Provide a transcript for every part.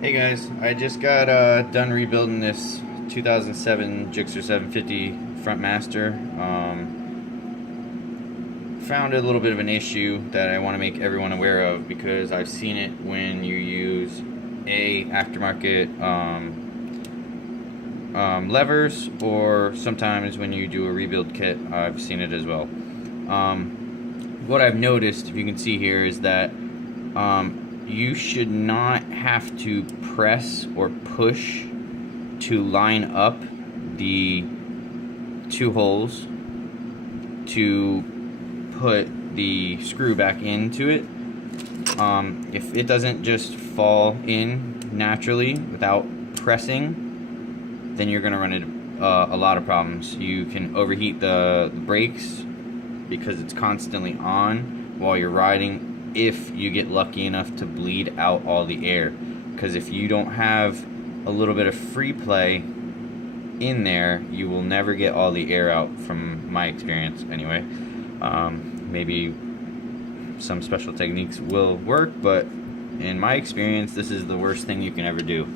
Hey guys, I just got done rebuilding this 2007 Gsxr 750 front master. Found a little bit of an issue that I want to make everyone aware of because I've seen it when you use aftermarket levers, or sometimes when you do a rebuild kit. I've seen it as well. What I've noticed, if you can see here, is that you should not have to press or push to line up the two holes to put the screw back into it. If it doesn't just fall in naturally without pressing, then you're going to run into a lot of problems. You can overheat the brakes because it's constantly on while you're riding, if you get lucky enough to bleed out all the air. Because if you don't have a little bit of free play in there, you will never get all the air out, from my experience anyway. Maybe some special techniques will work, but in my experience, this is the worst thing you can ever do.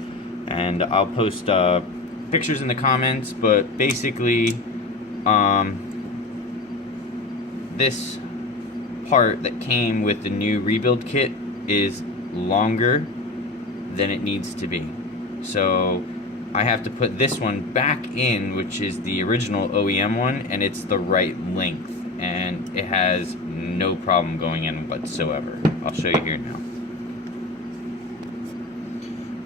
And I'll post pictures in the comments, but basically this part that came with the new rebuild kit is longer than it needs to be. So I have to put this one back in, which is the original OEM one, and it's the right length, and it has no problem going in whatsoever. I'll show you here now.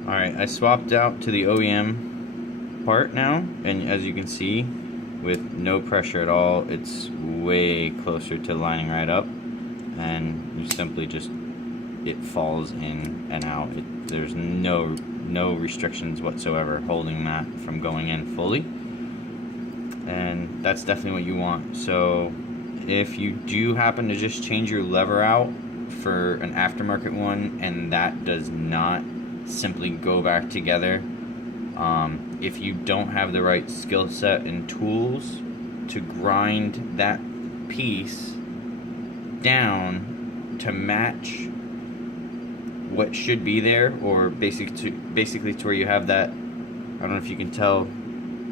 Alright, I swapped out to the OEM part now, and as you can see, with no pressure at all, it's way closer to lining right up, and you simply just, it falls in and out. There's no restrictions whatsoever holding that from going in fully, and that's definitely what you want. So if you do happen to just change your lever out for an aftermarket one and that does not simply go back together, if you don't have the right skill set and tools to grind that piece down to match what should be there, or basically to where you have that, I don't know if you can tell,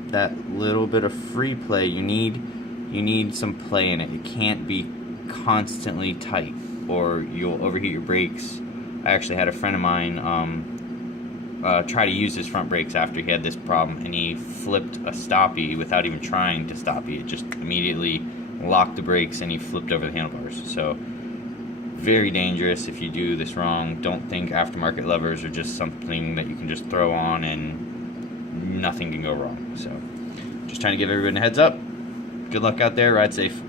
that little bit of free play. You need some play in it. It can't be constantly tight or you'll overheat your brakes. I actually had a friend of mine try to use his front brakes after he had this problem, and he flipped a stoppie without even trying to stoppie. It just immediately locked the brakes and he flipped over the handlebars. So very dangerous if you do this wrong. Don't think aftermarket levers are just something that you can just throw on and nothing can go wrong. So just trying to give everyone a heads up. Good luck out there, ride safe.